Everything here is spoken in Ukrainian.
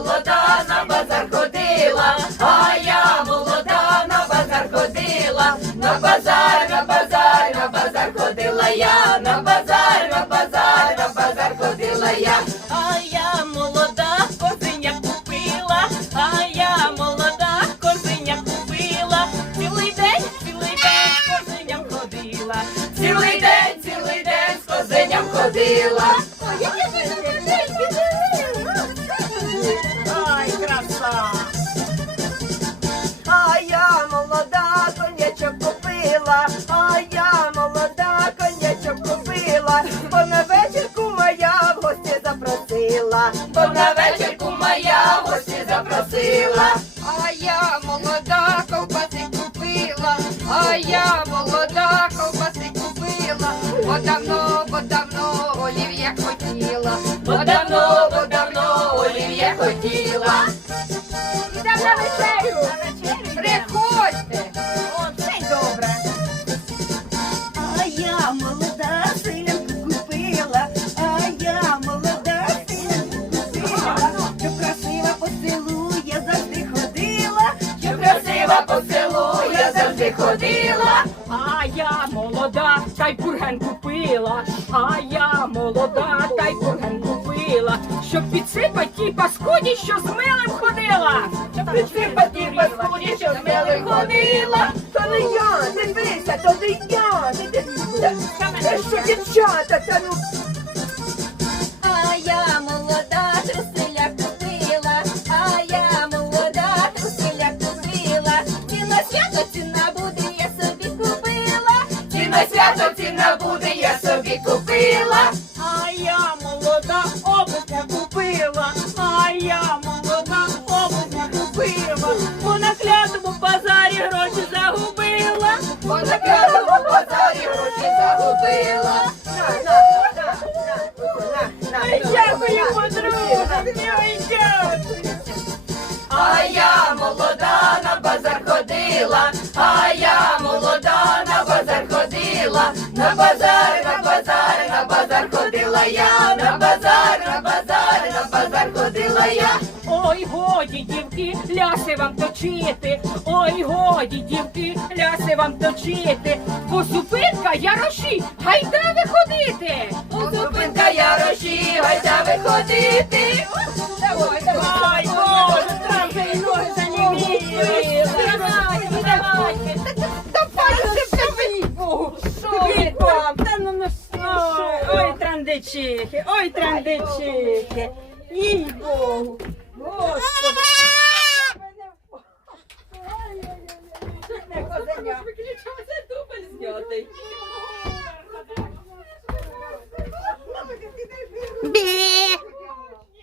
молода, на базар ходила, а я молода, на базар ходила, на базар, на базар, на базар ходила я, на базар, на базар, на базар ходила я. А я молода, козеня купила, а я молода, козеня купила. Цілий день, цілий день козеням ходила. Цілий день, цілий день з ходила. Бо на вечірку моя гості запросила. А я молода, ковбаси купила, а я молода, ковбаси купила, бо давно, бо давно олів'я хотіла. Бо давно, бо давно олів'я хотіла. І на вечерю. Ходила. А я молода, та й бурген купила. А я молода, та й бурген купила. Щоб підсипать тій паскуді, що з милим ходила. Щоб Підсипаті паскуді, що з милим ходила. То не я, дивися, то не я. Це що дівчата, та ну буде, я собі купила. А я молода, обувня купила, а я молода, обувня купила, бо на клятому базарі гроші загубила. Бо на п'ятому базарі гроші загубила. на. Дякую, подруга, ой, дякую. А я молода на базар ходила, а я молода на базар ходила, на базар, на базар, на базар ходила я, на базар, на базар, на базар ходила я. Ой, годі, дівки, ляси вам точити. Ой, годі, дівки, ляси вам точити. Бо зупинка яроші, гайда виходити. У Зупинка яроші, гайда виходити. Ой, трандичихи, ой, трандичихи. Їй Богу. Господи.